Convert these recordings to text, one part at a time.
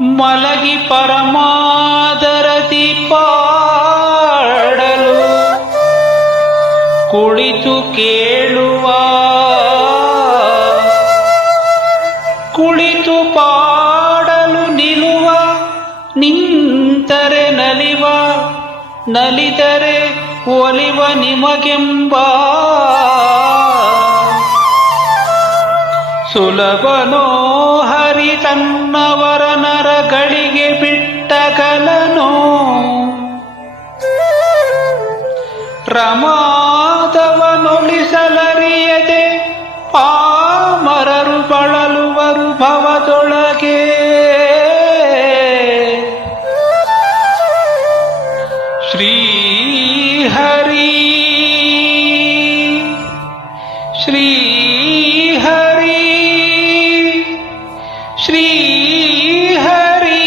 ಮಲಗಿ ಪರಮಾದರದಿ ಪಾಡಲು ಕುಳಿತು ಕೇಳುವ, ಕುಳಿತು ಪಾಡಲು ನಿಲ್ಲುವ, ನಿಂತರೆ ನಲಿವ, ನಲಿದರೆ ಒಲಿವ ನಿಮಗೆಂಬ ಸುಲಭನೋ ಹರಿ ತನ್ನವರ ನರಗಳಿಗೆ ಬಿಟ್ಟಗಲನೋ ಪ್ರಮಾದವನೊಳಿಸಲರಿಯದೆ ಪಾಮರರು ಬಳಲುವರು ಭವದೊಳಗೆ. ಶ್ರೀಹರಿ ಶ್ರೀಹರಿ ಶ್ರೀಹರಿ.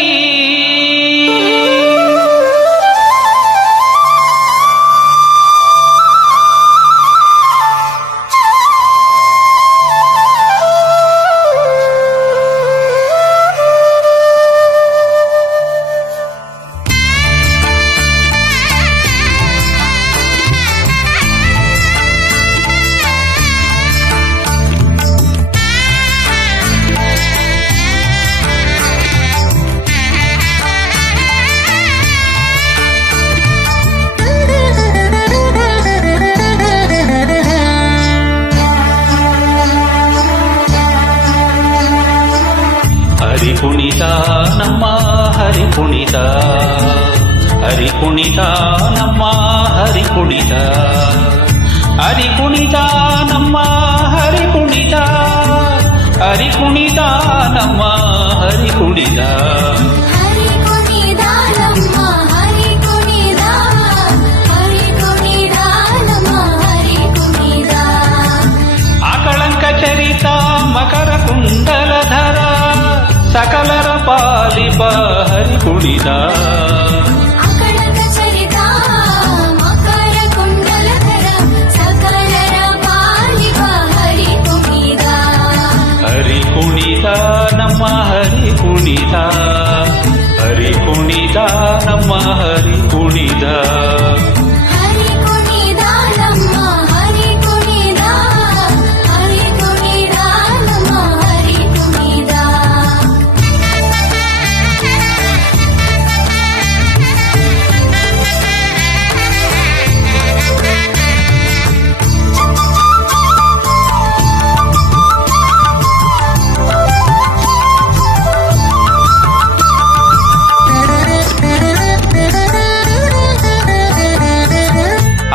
ಹರಿಕುಣಿತ ನಮ್ಮ ಹರಿಕುಣಿತ, ಹರಿಕುಣಿತ ನಮ್ಮ ಹರಿಕುಣಿತ, ಹರಿಕುಣಿತ ನಮ್ಮ ಹರಿಕುಣಿತ, ಹರಿಕುಣಿತ ನಮ್ಮ ಹರಿಕುಣಿತ. ಆಕಳಂಕ ಚರಿತ ಮಕರ ಕುಂಡಲಧರ ಸಕಲರ ಪಾಲಿಪ ಹರಿಕುಣಿತ. ಅಕಳಂಕ ಚರಿತ ಮಕರ ಕುಂಡಲಧರ ಸಕಲರ ಪಾಲಿಪ ಹರಿಕುಣಿತ. ಹರಿಕುಣಿತ ನಮ್ಮ ಹರಿಕುಣಿತ, ಹರಿಕುಣಿತ ನಮ್ಮ ಹರಿಕುಣಿತ.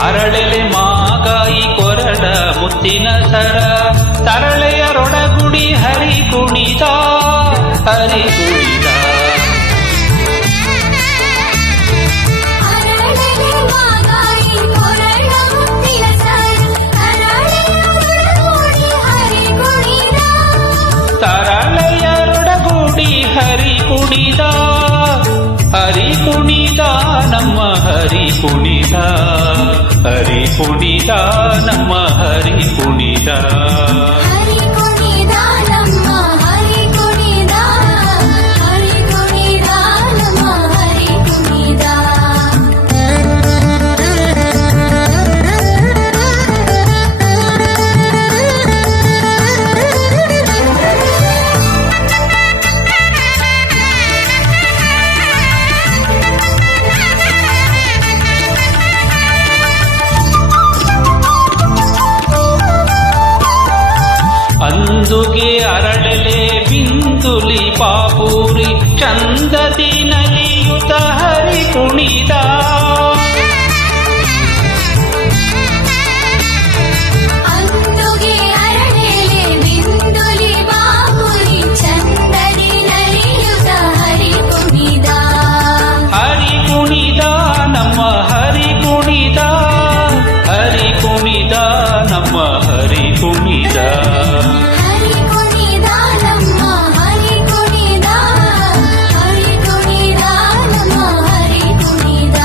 ಅರಳೆಲೆ ಮಾಗಾಯಿ ಕೊರಡ ಮುತ್ತಿನ ಸರ ತರಳೆಯರೊಡಗುಡಿ ಹರಿಕುಣಿತ, ಹರಿಕುಣಿತ. ತರಳೆಯರೊಡಗುಡಿ ಹರಿಕುಣಿತ, ಹರಿಕುಣಿತ ನಮ್ಮ ಹರಿಕುಣಿತ, ಹರಿಕುಣಿತ ನಮ್ಮ ಹರಿಕುಣಿತ. ಅಂದುಗೆ ಅರಳೆಲೆ ಬಿಂದುಲಿ ಪಾಪೂರಿ ಚಂದದಿ ನಲಿಯುತ ಹರಿಕುಣಿತ. ಹರಿಕುಣಿತ ನಮ್ಮ ಹರಿಕುಣಿತ, ಹರಿಕುಣಿತ ನಮ್ಮ ಹರಿಕುಣಿತ. ಹರಿಕುಣಿತ ನಮ್ಮ ಹರಿಕುಣಿತ, ಹರಿಕುಣಿತ ನಮ್ಮ ಹರಿಕುಣಿತ.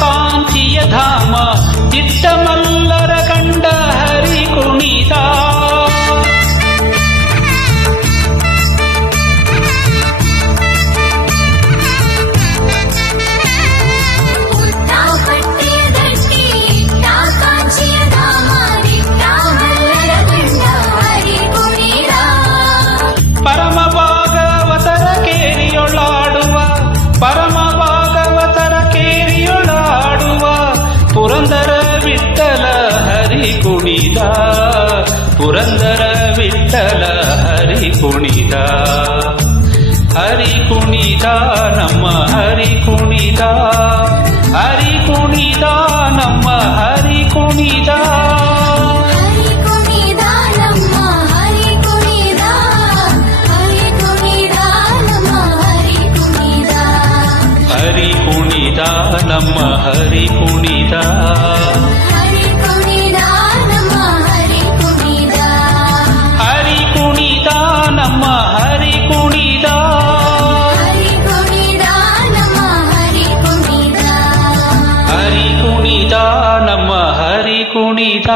ಕಾಂತಿಯ ಧಾಮ ಇಟ್ಟ ಮಲ್ಲರ ಕಂಡ ಹರಿ ಕುಣಿದ ಪುಟ್ಟ ಪಟ್ಟೆಯ ದಟ್ಟಿ ಇಟ್ಟ ಕಾಂಚಿಯ ಧಾಮ ದಿಟ್ಟ ಮಲ್ಲರ ಕಂಡ ಹರಿ ಕುಣಿದ ಪರಮ ಭಾಗವತರ ಕೇರಿಯೊಳಾಡುವ ಪರಮ ಭಾಗವತರ ಕೇರಿಯೊಳಾಡುವ ಪುರಂದರ ವಿಠ್ಠಲ ಹರಿ ಕುಣಿದ ಪುರಂದರ ವಿಠ್ಠಲ ಹರಿ ಕುಣಿದ ಹರಿ ಕುಣಿದ ನಮ್ಮ ಹರಿ ಕುಣಿದ ಹರಿ ಕುಣಿದ ನಮ್ಮ ಹರಿ ಕುಣಿದ ಹರಿ ಕುಣಿದ ನಮ್ಮ ಹರಿ ಕುಣಿದ ಹರಿ ಕುಣಿದ ನಮ್ಮ ಹರಿ ಕುಣಿದ ಹರಿ ಕುಣಿದ ನಮ್ಮ ಹರಿ ಕುಣಿದ ಹರಿ ಕುಣಿದ ನಮ್ಮ ಹರಿ ಕುಣಿದ ಹರಿ ಕುಣಿದ ನಮ್ಮ ಹರಿ ಕುಣಿದ ಹರಿ ಕುಣಿದ ನಮ್ಮ ಹರಿ ಕುಣಿದ ಹರಿ ಕುಣಿದ ನಮ್ಮ ಹರಿ ಕುಣಿದ